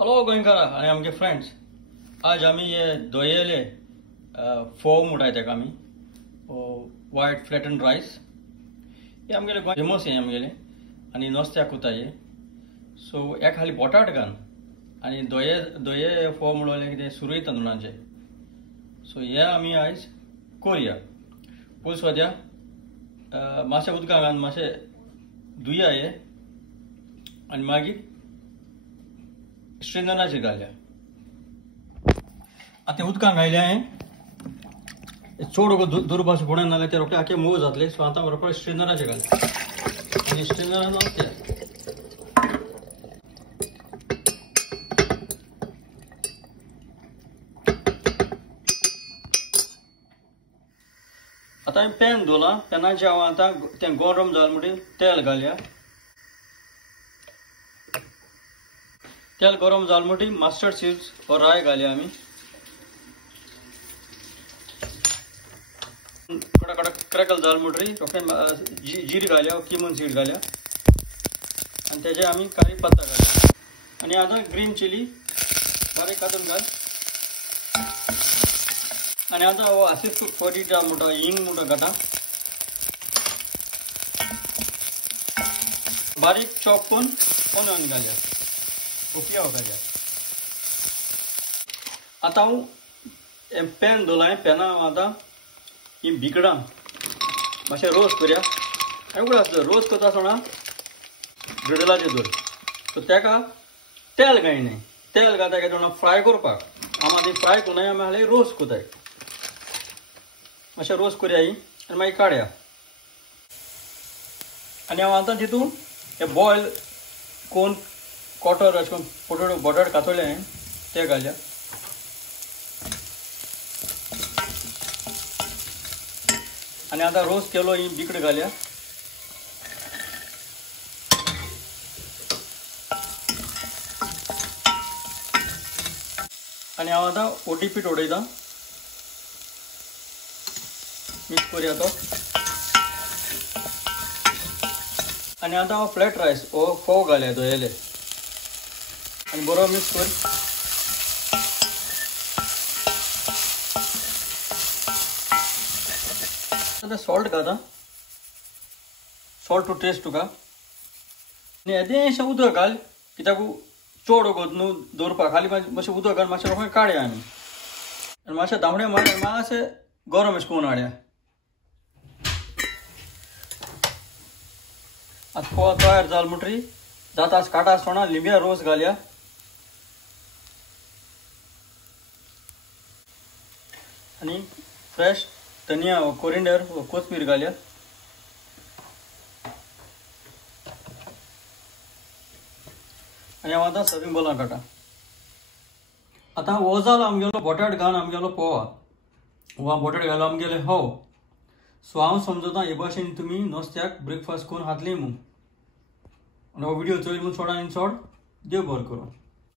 Hello गोंयकारा आनी आमगे friends, आज आमी हे दोयेले फोव म्हणटाय तेका आमी वायट फ्लॅटन रायस. हे आमगेले फेमस हे आमगेले आनी नुस्त्याक कोताय. सो एक हाली बटाट घाल आनी दोये दोये फोव म्हणले कितें सुरय तांदुळांचे. सो हे आमी आयज कोरया. पयस सद्या मातशें उदकां घालून मातशें धुया हे आनी मागीर स्ट्रेनराचेर घालया. आतां उदकां घायल्या हांवें चड दुरभास फुडें नाल्यार ते रोखडे आखे मोव जातले. सो आतां रोखडे स्ट्रेनराचेर घालया आनी स्ट्रेनरान ते आतां हांवें पॅन दवरला. पॅनाचेर हांव आतां तें गरम जालें म्हणटकीर तेल घालया. तेल गरम जालें म्हणटकीर मस्टर्ड सीड्स वो राय घालया आमी. कडक कडक क्रॅकल जालें म्हणटकीर रोखडें जीर घालया, किमन सीड घालया आनी तेजे आमी काही पत्ता घालया. आनी आतां ग्रीन चिली बारीक कातून घाल. आनी आतां हो आसीफ फोडीटा म्हणटा हिंग म्हणटा घाटा. बारीक चॉप करून ऑनियन घालया. ओके घालया. आतां हांव पॅन दवरला. पॅना आतां ही भिकडां मातशें रोस्ट करया. एवढं आसता रोस्ट करता आसतना ग्रिडलाचेर दवर. सो तेका तेल घायनाय. तेल घालता केन्ना फ्राय करपाक. आमी आतां फ्राय करूनाय, आमी हालीं रोस्ट कोताय. मातशें रोस्ट करया ही आनी मागीर काडया. आनी हांव आतां तितून हे बॉयल कोण कॉटर अशें करून पोटेटो बटाट कातरले हांवें ते घालया. आनी आतां रोस्ट केलो ही भिकड घालया. आनी हांव आतां ओटी पीठ उडयता. मिक्स करया तो. आनी आतां हांव फ्लॅट रायस वो फोव घालया दोयेले आनी बरो मिक्स कर. आतां सॉल्ट घाता. सॉल्ट टू टेस्ट तुका. आनी येदेशें उदक घाल कित्याक चड वगत न्हू दवरपाक. खाली मातशें उदक घाल. मातशें रोखडें काडया आमी आनी मातशें धामणें मारया. मातशें गरम अशें करून हाडया. आतां फोव तयार जालो म्हणटरी जाता काटा आसतना लिंब्या रोस घालया. आनी फ्रेश धनिया कोरिंडर कोथमीर घालया. आनी हांव आतां सर्विंग बॉलान काडटा. आतां हो जालो आमगेलो बटाट घालून आमगेलो पोवा. वा बटाट घालून आमगेले होव. सो हांव समजता हे भाशेन तुमी नुस्त्याक ब्रेकफास्ट करून खातली म्हूण. आनी हो व्हिडिओ चोयल म्हूण चोड आनी चोड देव बरें करूं.